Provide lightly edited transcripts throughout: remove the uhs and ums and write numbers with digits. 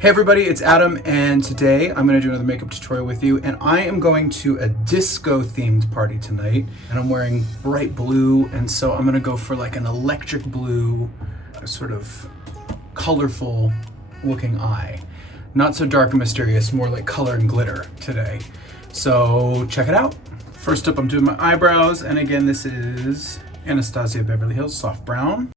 Hey everybody, it's Adam, and today I'm going to do another makeup tutorial with you, and I am going to a disco themed party tonight, and I'm wearing bright blue, and so I'm going to go for like an electric blue, sort of colorful looking eye. Not so dark and mysterious, more like color and glitter today. So check it out. First up, I'm doing my eyebrows, and again, this is Anastasia Beverly Hills Soft Brown.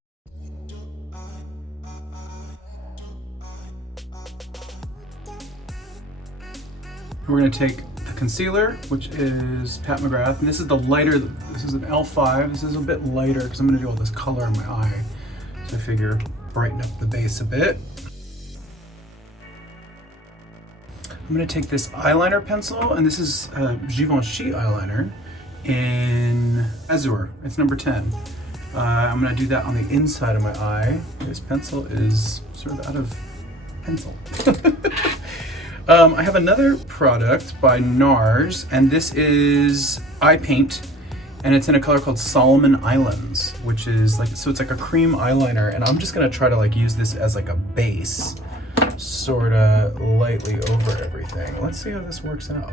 We're going to take the concealer, which is Pat McGrath, and this is the lighter, this is an L5, this is a bit lighter because I'm going to do all this color in my eye. So I figure brighten up the base a bit. I'm going to take this eyeliner pencil, and this is Givenchy eyeliner in Azure, it's number 10. I'm going to do that on the inside of my eye. This pencil is sort of out of pencil. I have another product by NARS, and this is eye paint, and it's in a color called Solomon Islands, which is like, so it's like a cream eyeliner, and I'm just gonna try to like use this as like a base, sort of lightly over everything. Let's see how this works out.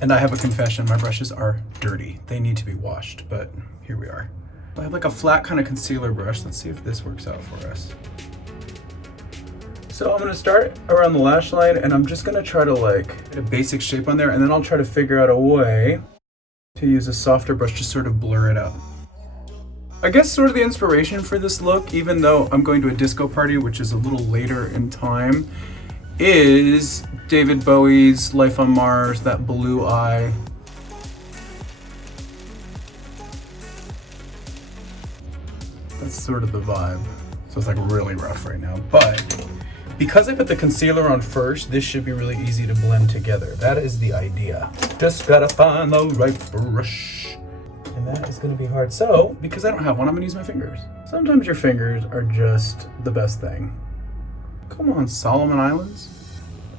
And I have a confession, my brushes are dirty. They need to be washed, but here we are. I have like a flat kind of concealer brush. Let's see if this works out for us. So I'm gonna start around the lash line, and I'm just gonna try to like get a basic shape on there, and then I'll try to figure out a way to use a softer brush to sort of blur it up. I guess sort of the inspiration for this look, even though I'm going to a disco party, which is a little later in time, is David Bowie's Life on Mars, that blue eye. That's sort of the vibe. So it's like really rough right now, but because I put the concealer on first, this should be really easy to blend together. That is the idea. Just gotta find the right brush. And that is gonna be hard. So, because I don't have one, I'm gonna use my fingers. Sometimes your fingers are just the best thing. Come on, Solomon Islands.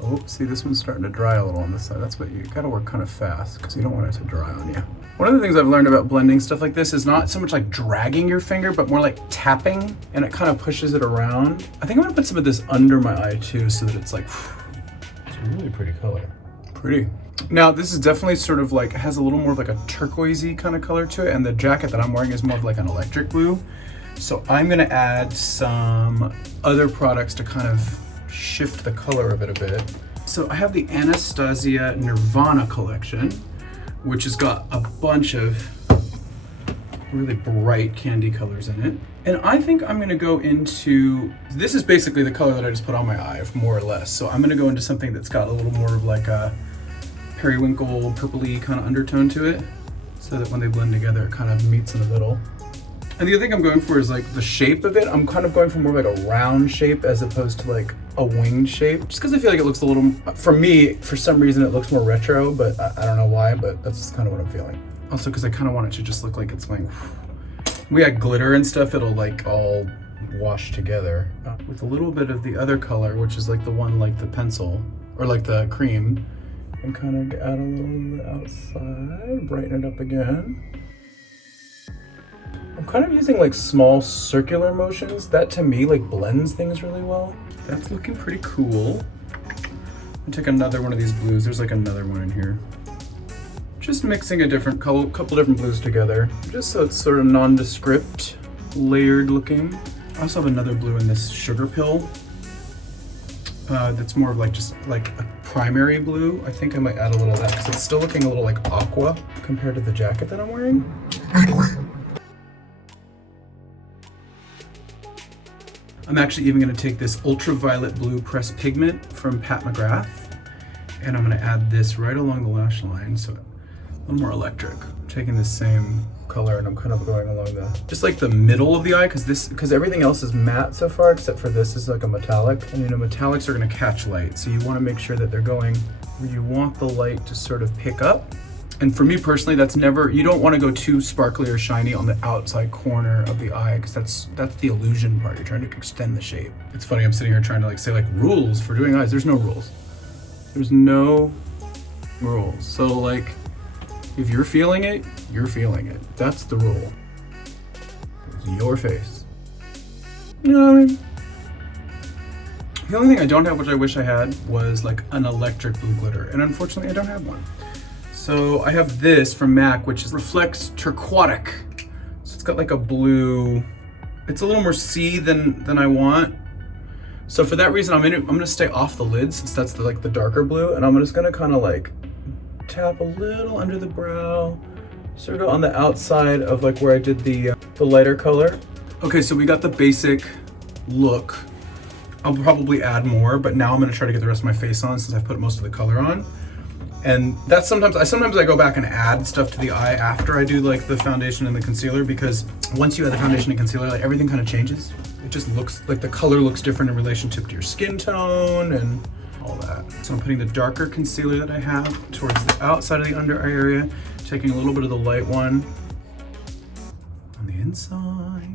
Oh, see, this one's starting to dry a little on this side. That's what you gotta work kind of fast because you don't want it to dry on you. One of the things I've learned about blending stuff like this is not so much like dragging your finger, but more like tapping, and it kind of pushes it around. I think I'm gonna put some of this under my eye too, so that it's like, it's a really pretty color. Pretty. Now, this is definitely sort of like, has a little more of like a turquoisey kind of color to it, and the jacket that I'm wearing is more of like an electric blue. So I'm gonna add some other products to kind of shift the color of it a bit. So I have the Anastasia Nirvana collection, which has got a bunch of really bright candy colors in it. And I think I'm gonna go into, this is basically the color that I just put on my eye, more or less. So I'm gonna go into something that's got a little more of like a periwinkle, purpley kind of undertone to it, so that when they blend together, it kind of meets in the middle. And the other thing I'm going for is like the shape of it. I'm kind of going for more like a round shape as opposed to like a winged shape, just because I feel like it looks a little, for me, for some reason it looks more retro, but I don't know why, but that's kind of what I'm feeling. Also because I kind of want it to just look like it's going, we had glitter and stuff, it'll like all wash together. With a little bit of the other color, which is like the one like the pencil, or like the cream, and kind of add a little outside, brighten it up again. I'm kind of using like small circular motions. That to me like blends things really well. That's looking pretty cool. I'll take another one of these blues. There's like another one in here. Just mixing a different couple different blues together, just so it's sort of nondescript, layered looking. I also have another blue in this Sugarpill. That's more of like just like a primary blue. I think I might add a little of that because it's still looking a little like aqua compared to the jacket that I'm wearing. I'm actually even gonna take this ultraviolet blue pressed pigment from Pat McGrath, and I'm gonna add this right along the lash line, so a little more electric. I'm taking the same color and I'm kind of going along the, just like the middle of the eye, because everything else is matte so far, except for this is like a metallic, and you know, metallics are gonna catch light, so you wanna make sure that they're going where you want the light to sort of pick up. And for me personally, that's never, you don't want to go too sparkly or shiny on the outside corner of the eye, because that's the illusion part. You're trying to extend the shape. It's funny, I'm sitting here trying to like say like rules for doing eyes. There's no rules. There's no rules. So like, if you're feeling it, you're feeling it. That's the rule. It's your face. You know what I mean? The only thing I don't have, which I wish I had, was like an electric blue glitter. And unfortunately, I don't have one. So I have this from MAC, which reflects Turquatic. So it's got like a blue, it's a little more sea than I want. So for that reason, I'm gonna stay off the lid since that's the darker blue, and I'm just gonna kind of like tap a little under the brow, sort of on the outside of like where I did the lighter color. Okay, so we got the basic look. I'll probably add more, but now I'm gonna try to get the rest of my face on since I've put most of the color on. And that's sometimes I go back and add stuff to the eye after I do like the foundation and the concealer, because once you add the foundation and concealer, like everything kind of changes. It just looks like the color looks different in relationship to your skin tone and all that. So I'm putting the darker concealer that I have towards the outside of the under eye area, taking a little bit of the light one on the inside.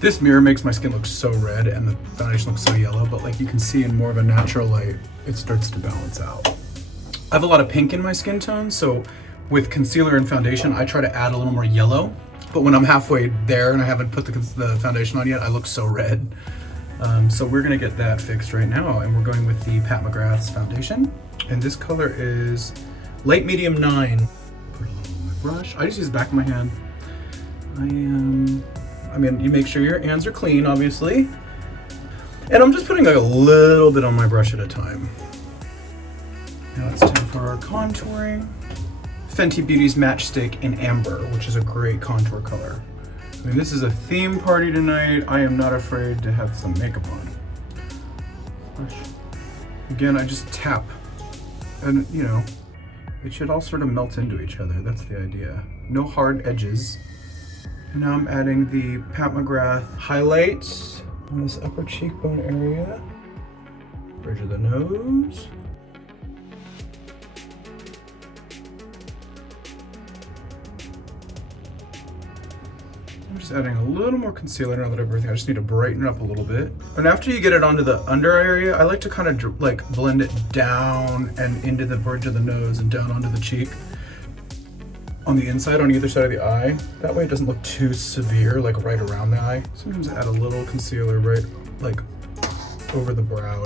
This mirror makes my skin look so red and the foundation looks so yellow, but like you can see in more of a natural light, it starts to balance out. I have a lot of pink in my skin tone, so with concealer and foundation, I try to add a little more yellow, but when I'm halfway there and I haven't put the foundation on yet, I look so red. So we're gonna get that fixed right now, and we're going with the Pat McGrath's foundation, and this color is Light Medium 9. Put a little on my brush. I just use the back of my hand. I mean, you make sure your hands are clean, obviously. And I'm just putting like a little bit on my brush at a time. Now it's time for our contouring. Fenty Beauty's Matchstick in Amber, which is a great contour color. I mean, this is a theme party tonight. I am not afraid to have some makeup on. Brush. Again, I just tap. And, you know, it should all sort of melt into each other. That's the idea. No hard edges. And now I'm adding the Pat McGrath highlight on this upper cheekbone area, bridge of the nose. I'm just adding a little more concealer now that everything. I just need to brighten it up a little bit. And after you get it onto the under eye area, I like to kind of like blend it down and into the bridge of the nose and down onto the cheek. On the inside, on either side of the eye. That way it doesn't look too severe, like right around the eye. Sometimes I add a little concealer right, like over the brow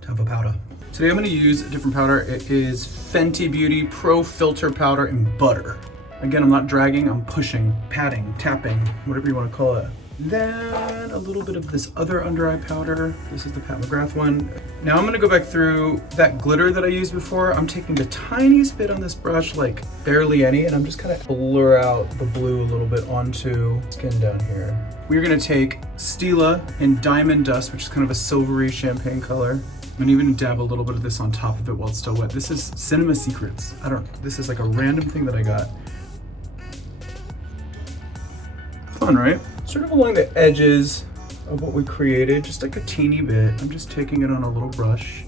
to have a powder. Today I'm gonna use a different powder. It is Fenty Beauty Pro Filt'r Powder in Butter. Again, I'm not dragging, I'm pushing, patting, tapping, whatever you wanna call it. Then a little bit of this other under eye powder. This is the Pat McGrath one. Now I'm gonna go back through that glitter that I used before. I'm taking the tiniest bit on this brush, like barely any, and I'm just gonna blur out the blue a little bit onto skin down here. We're gonna take Stila in Diamond Dust, which is kind of a silvery champagne color. I'm gonna even dab a little bit of this on top of it while it's still wet. This is Cinema Secrets. This is like a random thing that I got. Fun, right? Sort of along the edges of what we created, just like a teeny bit. I'm just taking it on a little brush.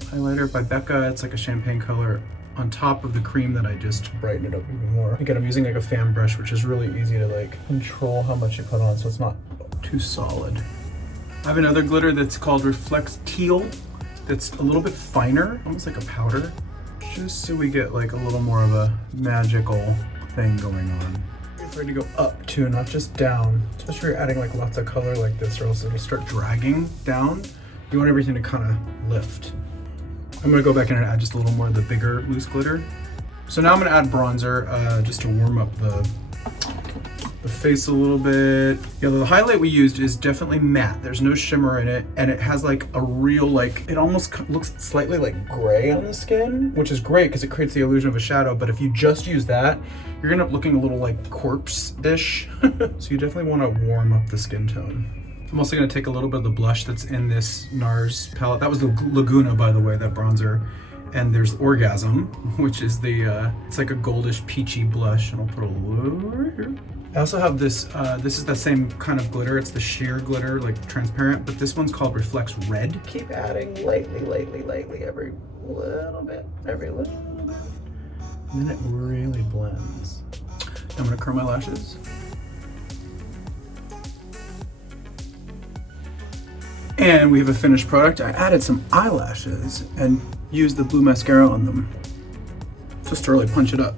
Highlighter by Becca, it's like a champagne color on top of the cream that I just brightened it up even more. Again, I'm using like a fan brush, which is really easy to like control how much you put on so it's not too solid. I have another glitter that's called Reflects Teal. That's a little bit finer, almost like a powder, just so we get like a little more of a magical thing going on. For it to go up too, not just down, especially if you're adding like lots of color like this, or else it'll start dragging down. You want everything to kind of lift. I'm gonna go back in and add just a little more of the bigger loose glitter. So now I'm gonna add bronzer just to warm up the face a little bit. Yeah, the highlight we used is definitely matte. There's no shimmer in it, and it has like a real, like, it almost looks slightly like gray on the skin, which is great because it creates the illusion of a shadow. But if you just use that, you're gonna end up looking a little like corpse-ish. So you definitely wanna warm up the skin tone. I'm also gonna take a little bit of the blush that's in this NARS palette. That was the Laguna, by the way, that bronzer. And there's Orgasm, which is the, it's like a goldish peachy blush, and I'll put a little right here. I also have this, this is the same kind of glitter. It's the sheer glitter, like transparent, but this one's called Reflects Red. Keep adding lightly, every little bit. And then it really blends. I'm gonna curl my lashes. And we have a finished product. I added some eyelashes and used the blue mascara on them, just to really punch it up.